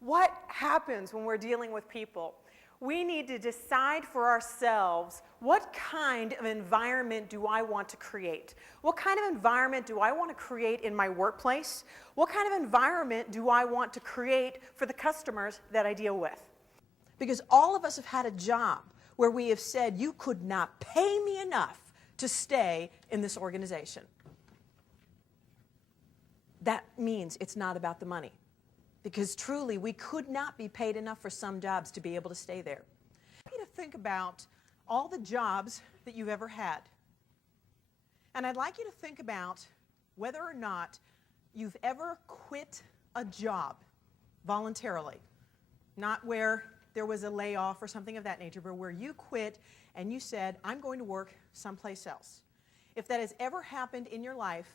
What happens when we're dealing with people? We need to decide for ourselves, what kind of environment do I want to create? What kind of environment do I want to create in my workplace? What kind of environment do I want to create for the customers that I deal with? Because all of us have had a job where we have said, you could not pay me enough to stay in this organization. That means it's not about the money. Because truly, we could not be paid enough for some jobs to be able to stay there. I want you to think about all the jobs that you've ever had. And I'd like you to think about whether or not you've ever quit a job voluntarily. Not where there was a layoff or something of that nature, but where you quit and you said, I'm going to work someplace else. If that has ever happened in your life,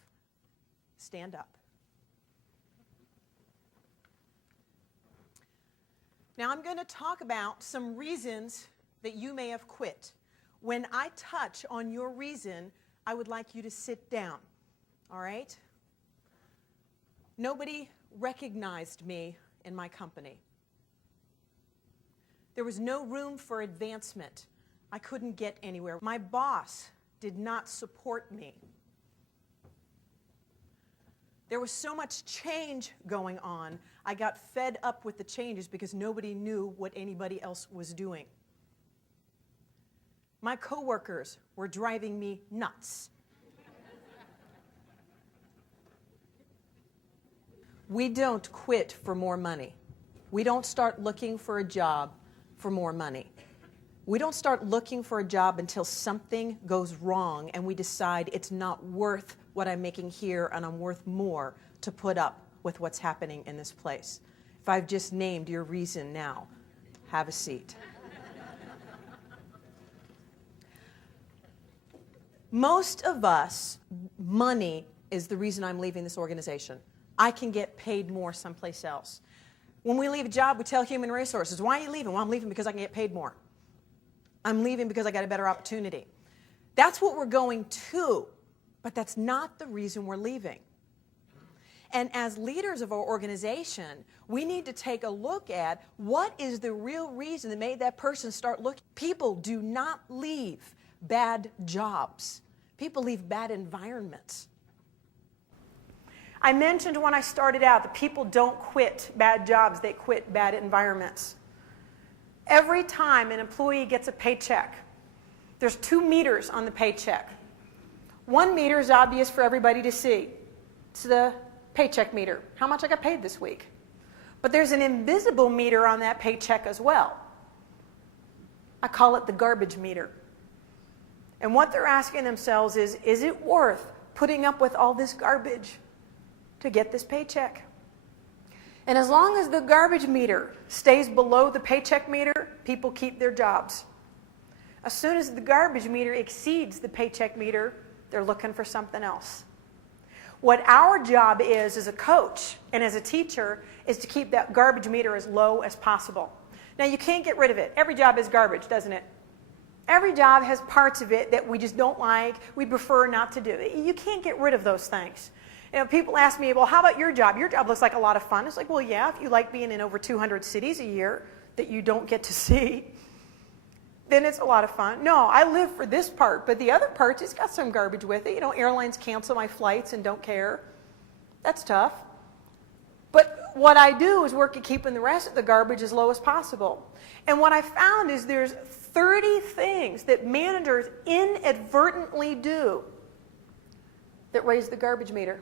stand up. Now I'm going to talk about some reasons that you may have quit. When I touch on your reason, I would like you to sit down, all right? Nobody recognized me in my company. There was no room for advancement. I couldn't get anywhere. My boss did not support me. There was so much change going on, I got fed up with the changes because nobody knew what anybody else was doing. My coworkers were driving me nuts. We don't quit for more money. We don't start looking for a job for more money. We don't start looking for a job until something goes wrong and we decide it's not worth what I'm making here and I'm worth more to put up with what's happening in this place. If I've just named your reason now, have a seat. Most of us, money is the reason I'm leaving this organization. I can get paid more someplace else. When we leave a job, we tell human resources, why are you leaving? Well, I'm leaving because I can get paid more. I'm leaving because I got a better opportunity. That's what we're going to, but that's not the reason we're leaving. And as leaders of our organization, we need to take a look at what is the real reason that made that person start looking. People do not leave bad jobs. People leave bad environments. I mentioned when I started out that people don't quit bad jobs, they quit bad environments. Every time an employee gets a paycheck, there's 2 meters on the paycheck. 1 meter is obvious for everybody to see. It's the paycheck meter, how much I got paid this week. But there's an invisible meter on that paycheck as well. I call it the garbage meter. And what they're asking themselves is it worth putting up with all this garbage to get this paycheck? And as long as the garbage meter stays below the paycheck meter, people keep their jobs. As soon as the garbage meter exceeds the paycheck meter, they're looking for something else. What our job is as a coach and as a teacher is to keep that garbage meter as low as possible. Now, you can't get rid of it. Every job is garbage, doesn't it? Every job has parts of it that we just don't like, we prefer not to do. You can't get rid of those things. You know, people ask me, well, how about your job? Your job looks like a lot of fun. It's like, well, yeah, if you like being in over 200 cities a year that you don't get to see, then it's a lot of fun. No, I live for this part, but the other part, it's got some garbage with it. You know, airlines cancel my flights and don't care. That's tough. But what I do is work at keeping the rest of the garbage as low as possible. And what I found is there's 30 things that managers inadvertently do that raise the garbage meter.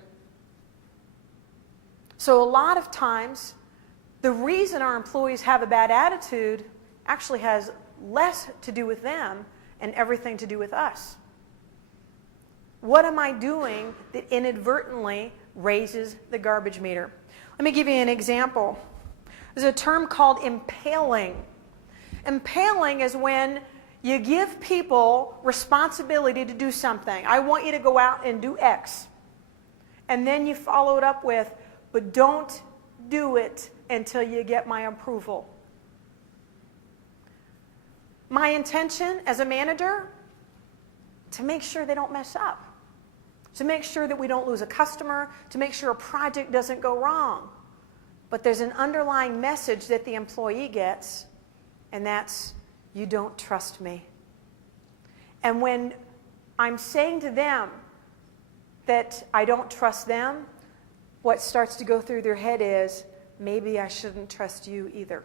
So a lot of times, the reason our employees have a bad attitude actually has less to do with them and everything to do with us. What am I doing that inadvertently raises the garbage meter? Let me give you an example. There's a term called impaling. Impaling is when you give people responsibility to do something. I want you to go out and do X. And then you follow it up with, but don't do it until you get my approval. My intention as a manager, to make sure they don't mess up, to make sure that we don't lose a customer, to make sure a project doesn't go wrong. But there's an underlying message that the employee gets, and that's, you don't trust me. And when I'm saying to them that I don't trust them, what starts to go through their head is, maybe I shouldn't trust you either.